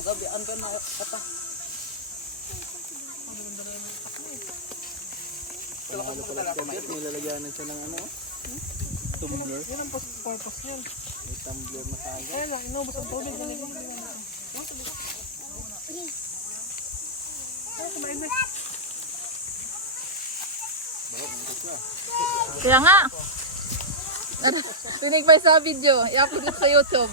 Gabian ka na kata. Panalo pala sa kaya nilalagyanan siya ng ano? Tumbler. Yan ang purpose niyan. May tumbler na sa agad. Kaya lang, inubos ang tubig. Kaya nga. Rinig pa sa video. I-upload ko sa YouTube.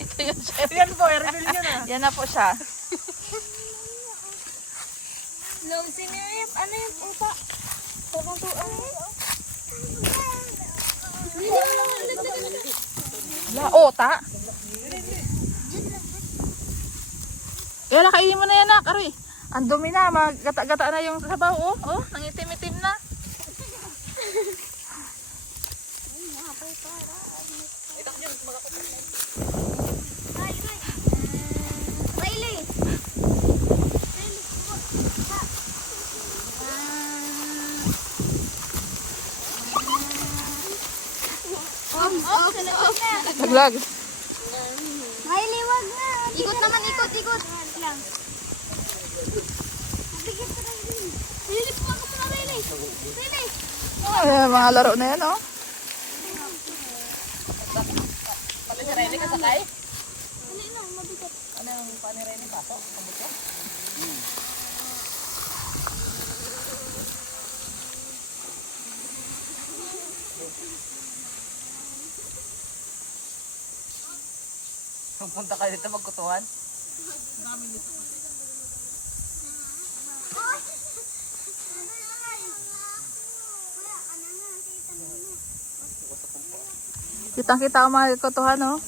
Ito yung chef. Yan po, i-reveal niya na. Yan na po siya. Long sinirip, ano yung upa? Tukan-tukan. Laota. Kaya lang kainin mo na yan, nak. Aray. Ang dumi na. Magata-gata na yung sabaw. Oh, oh, nangitim-itim na. Riley! Naglag. Riley, wag na! Ikot naman, ikot, ikot! Lang. Riley, pumakas mo na, Riley! Riley! Ay, mga laro na yan, oh. Pati si Rene ka sakay? Dali na, mabigat. Ano yung pa ni Rene baso? Kamot ka? Punta kayo dito magkutuhan? Kitang-kita ang mga kutuhan, oh.